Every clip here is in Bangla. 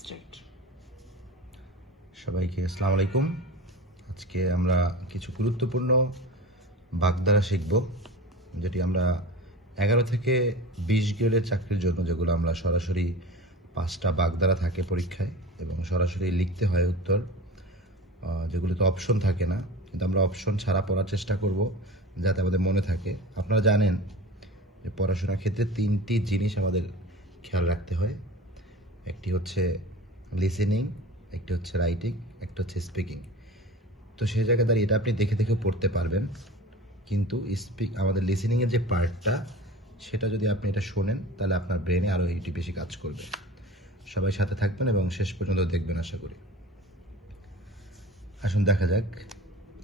স্টার্ট। সবাইকে আসসালামু আলাইকুম। আজকে আমরা কিছু গুরুত্বপূর্ণ বাগধারা শিখব, যেটি আমরা 11 থেকে 20 গ্রেডের চাকরির জন্য, যেগুলো আমরা সরাসরি 5টা বাগধারা থাকে পরীক্ষায় এবং সরাসরি লিখতে হয় উত্তর, যেগুলোতে অপশন থাকে না, কিন্তু আমরা অপশন ছাড়া পড়ার চেষ্টা করব যাতে আমাদের মনে থাকে। আপনারা জানেন যে পড়াশোনার ক্ষেত্রে 3টি জিনিস আমাদের খেয়াল রাখতে হয়। একটি হচ্ছে লিসেনিং, একটি হচ্ছে রাইটিং, একটা হচ্ছে স্পিকিং। তো সেই জায়গায় দাঁড়িয়ে এটা আপনি দেখে দেখে পড়তে পারবেন, কিন্তু আমাদের লিসেনিংয়ের যে পার্টটা, সেটা যদি আপনি এটা শোনেন তাহলে আপনার ব্রেনে আরও এটি বেশি কাজ করবে। সবাই সাথে থাকবেন এবং শেষ পর্যন্ত দেখবেন আশা করি। আসুন দেখা যাক,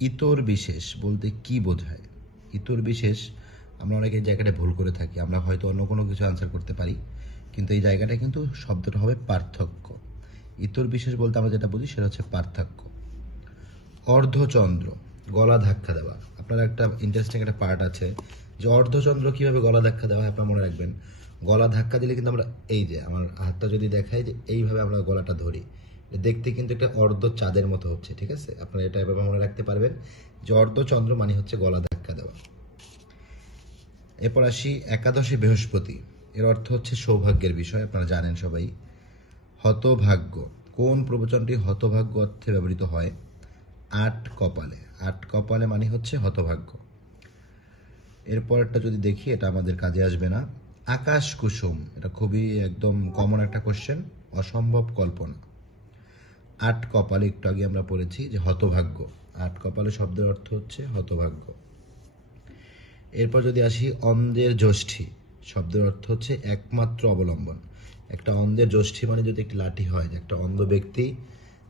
ইতর বিশেষ বলতে কি বোঝায়। ইতর বিশেষ আমরা অনেকে এই জায়গাটা ভুল করে থাকি। আমরা হয়তো অন্য কোনো কিছু আনসার করতে পারি, কিন্তু এই জায়গাটা কিন্তু শব্দটা হবে পার্থক্য। ইতর বিশেষ বলতে আমরা যেটা বুঝি সেটা হচ্ছে পার্থক্য। অর্ধচন্দ্র, গলা ধাক্কা দেওয়া। আপনার একটা ইন্টারেস্টিং একটা পার্ট আছে যে অর্ধচন্দ্র কীভাবে গলা ধাক্কা দেওয়া হয়, আপনারা মনে রাখবেন। গলা ধাক্কা দিলে কিন্তু আমরা এই যে আমার হাতটা যদি দেখাই যে এইভাবে আমরা গলাটা ধরি, দেখতে কিন্তু একটা অর্ধ চাঁদের মতো হচ্ছে, ঠিক আছে? আপনারা এটা এভাবে মনে রাখতে পারবেন যে অর্ধচন্দ্র মানে হচ্ছে গলা ধাক্কা দেওয়া। এরপর আসি একাদশী বৃহস্পতি, এর অর্থ হচ্ছে সৌভাগ্যের বিষয়, আপনারা জানেন সবাই। হতভাগ্য, কোন প্রবচনটি হতভাগ্য অর্থে ব্যবহৃত হয়? আট কপালে। আট কপালে মানে হচ্ছে হতভাগ্য। এরপরটা যদি দেখি, এটা আমাদের কাজে আসবে না। আকাশ কুসুম, এটা খুবই একদম কমন একটা কোশ্চেন, অসম্ভব কল্পনা। আট কপালে একটু আগে আমরা পড়েছি যে হতভাগ্য, আট কপালে শব্দের অর্থ হচ্ছে হতভাগ্য। এরপর যদি আসি অন্ধের যষ্ঠী, শব্দের অর্থ হচ্ছে একমাত্র অবলম্বন। একটা অন্ধের যষ্ঠী মানে যদি একটি লাঠি হয়, যে একটা অন্ধ ব্যক্তি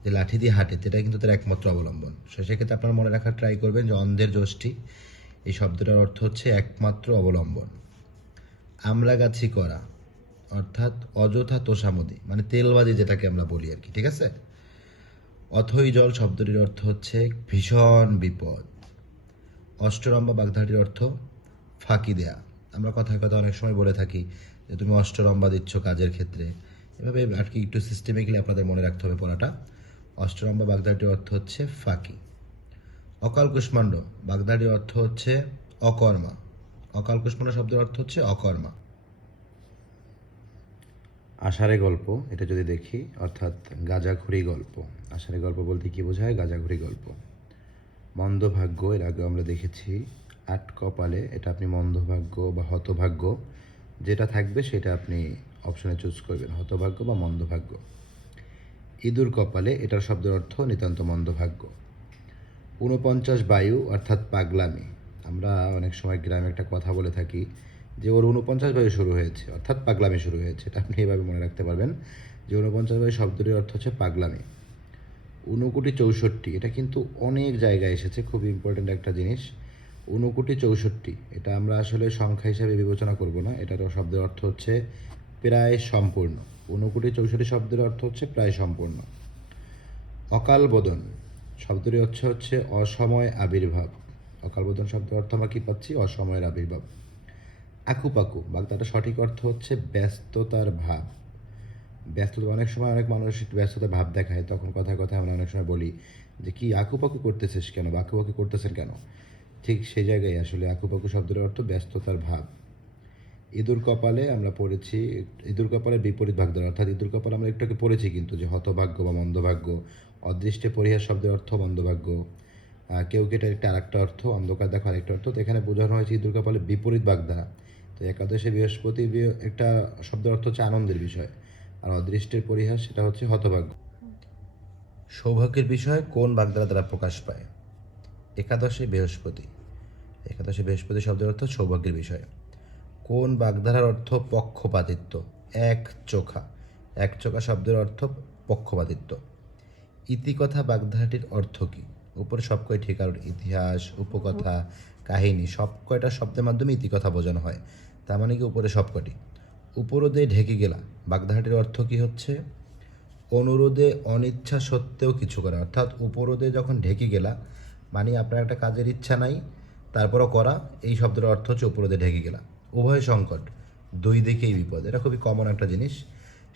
যে লাঠি দিয়ে হাঁটে, সেটা কিন্তু তার একমাত্র অবলম্বন। সেক্ষেত্রে আপনারা মনে রাখার ট্রাই করবেন যে অন্ধের যষ্ঠী এই শব্দটার অর্থ হচ্ছে একমাত্র অবলম্বন। আমরাগাছি করা অর্থাৎ অযথা তোষামদি, মানে তেলবাজি যেটাকে আমরা বলি আর কি, ঠিক আছে? অথই জল শব্দটির অর্থ হচ্ছে ভীষণ বিপদ। অষ্টরম্ভা বাগধারাটির অর্থ ফাঁকি দেয়া। আমরা কথায় কথা অনেক সময় বলে থাকি যে তুমি অষ্টরম্ভা দিচ্ছ কাজের ক্ষেত্রে, এভাবে আর কি একটু সিস্টেমিক্যালি আপনাদের মনে রাখতে হবে পড়াটা। অষ্টরম্ভা বাগধারাটির অর্থ হচ্ছে ফাঁকি। অকাল কুষ্মাণ্ড বাগধারাটির অর্থ হচ্ছে অকর্মা। অকাল কুষ্মাণ্ড শব্দের অর্থ হচ্ছে অকর্মা। আষাঢ়ে গল্প, এটা যদি দেখি, অর্থাৎ গাঁজাখুরি গল্প। আষাঢ়ে গল্প বলতে কি বোঝায়? গাঁজাখুরি গল্প। মন্দভাগ্য, এর আগে আমরা দেখেছি। আট কপালে, এটা আপনি মন্দভাগ্য বা হতভাগ্য যেটা থাকবে সেটা আপনি অপশনে চুজ করবেন, হতভাগ্য বা মন্দভাগ্য। ইঁদুর কপালে, এটার শব্দের অর্থ নিতান্ত মন্দভাগ্য। 49 বায়ু অর্থাৎ পাগলামি। আমরা অনেক সময় গ্রামে একটা কথা বলে থাকি যে ওর 49 বায়ু শুরু হয়েছে, অর্থাৎ পাগলামি শুরু হয়েছে। এটা আপনি এভাবে মনে রাখতে পারবেন যে 49 বায়ু শব্দটির অর্থ হচ্ছে পাগলামি। 59 64, এটা কিন্তু অনেক জায়গায় এসেছে, খুব ইম্পর্ট্যান্ট একটা জিনিস। 59 64, এটা আমরা আসলে সংখ্যা হিসাবে বিবেচনা করব না, এটার শব্দের অর্থ হচ্ছে প্রায় সম্পূর্ণ। 59 64 শব্দের অর্থ হচ্ছে প্রায় সম্পূর্ণ। অকাল বোধন শব্দটি হচ্ছে অসময় আবির্ভাব। অকাল বোধন শব্দের অর্থ আমরা কী পাচ্ছি? অসময়ের আবির্ভাব। আকুপাকু বাগধারাটা সঠিক অর্থ হচ্ছে ব্যস্ততার ভাব। ব্যস্ততা, অনেক সময় অনেক মানুষ ব্যস্ততার ভাব দেখায়, তখন কথায় কথায় আমরা অনেক সময় বলি যে কি আকুপাকু করতেছিস কেন, বা আকুপাকু করতেছেন কেন। ঠিক সেই জায়গায় আসলে আকুপাকু শব্দের অর্থ ব্যস্ততার ভাব। ইঁদুর কপালে আমরা পড়েছি, ইঁদুর কপালের বিপরীত বাগধারা, অর্থাৎ ইঁদুর কপালে আমরা একটু পড়েছি কিন্তু, যে হতভাগ্য বা মন্দভাগ্য। অদৃষ্টে পরিহাস শব্দের অর্থ মন্দভাগ্য। কেউ কেটে একটা আরেকটা অর্থ, অন্ধকার দেখো আরেকটা অর্থ। তো এখানে বোঝানো হয়েছে ইঁদুর কপালে বিপরীত বাগধারা। তো একাদশে বৃহস্পতি একটা শব্দের অর্থ হচ্ছে আনন্দের বিষয়, আর অদৃষ্টের পরিহাস সেটা হচ্ছে হতভাগ্য। সৌভাগ্যের বিষয় কোন বাগধারা দ্বারা প্রকাশ পায়? একাদশে বৃহস্পতি। একাদশে বৃহস্পতি শব্দের অর্থ সৌভাগ্যের বিষয়। কোন বাগধারার অর্থ পক্ষপাতিত্ব? এক চোখা। এক চোখা শব্দের অর্থ পক্ষপাতিত্ব। ইতিকথা বাগধারাটির অর্থ কী? উপরে সব কয় ঠিক, আর ইতিহাস, উপকথা, কাহিনী সব কয়টা শব্দের মাধ্যমে ইতিকথা বোঝানো হয়, তার মানে কি উপরে সব কটি। উপরোদে ঢেকে গেলা বাগধারাটির অর্থ কী হচ্ছে? অনুরোধে অনিচ্ছা সত্ত্বেও কিছু করা, অর্থাৎ উপরোধে যখন ঢেকে গেলা মানে আপনার একটা কাজের ইচ্ছা নাই তারপরও করা, এই শব্দের অর্থ হচ্ছে উপরোধে ঢেকে গেলা। উভয় সংকট, দুই দিকেই বিপদ, এটা খুবই কমন একটা জিনিস।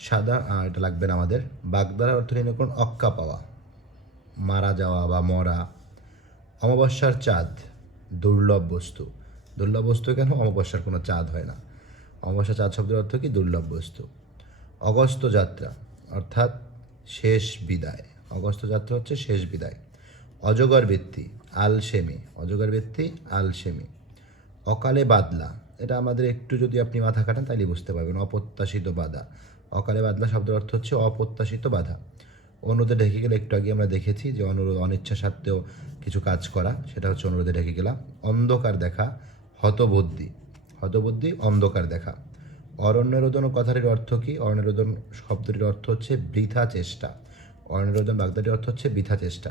সাদা এটা লাগবে না আমাদের। বাগধারার অর্থ নির্ণয় করুন অক্কা পাওয়া, মারা যাওয়া বা মরা। অমাবস্যার চাঁদ দুর্লভ বস্তু। দুর্লভ বস্তু কেন? অমাবস্যার কোনো চাঁদ হয় না। অমাবস্যার চাঁদ শব্দের অর্থ কি? দুর্লভ বস্তু। অগস্ত্য যাত্রা অর্থাৎ শেষ বিদায়। অগস্ত্য যাত্রা হচ্ছে শেষ বিদায়। অজগর বৃত্তি আলসেমি। অজগর বৃত্তি আলসেমি। অকালে বাদলা, এটা আমাদের একটু যদি আপনি মাথা কাটান তাহলে বুঝতে পারবেন। অপ্রত্যাশিত বাধা। অকালে বাদলা শব্দের অর্থ হচ্ছে অপ্রত্যাশিত বাধা। অনুরোধে ঢেকে গেলে একটু আগে আমরা দেখেছি যে অনিচ্ছা সত্ত্বেও কিছু কাজ করা, সেটা হচ্ছে অনুরোধে ঢেকে গেলা। অন্ধকার দেখা হতবুদ্ধি। হতবুদ্ধি অন্ধকার দেখা। অরণ্যরোদন কথাটির অর্থ কী? অরণ্যরোদন শব্দটির অর্থ হচ্ছে বৃথা চেষ্টা। অরণ্যরোদন বাগধাটির অর্থ হচ্ছে বৃথা চেষ্টা।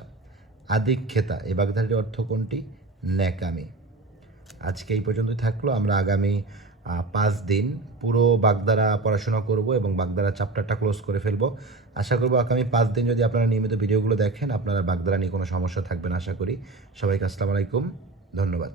আদিক্ষেতা এই বাগধাটির অর্থ কোনটি? ন্যাকামি। আজকে এই পর্যন্তই থাকলো। আমরা আগামী 5 দিন পুরো বাগধারা পড়াশোনা করব এবং বাগধারা চ্যাপ্টারটা ক্লোজ করে ফেলবো। আশা করব আগামী 5 দিন যদি আপনারা নিয়মিত ভিডিওগুলো দেখেন আপনারা বাগধারা নিয়ে কোনো সমস্যা থাকবে না আশা করি। সবাইকে আসসালামু আলাইকুম, ধন্যবাদ।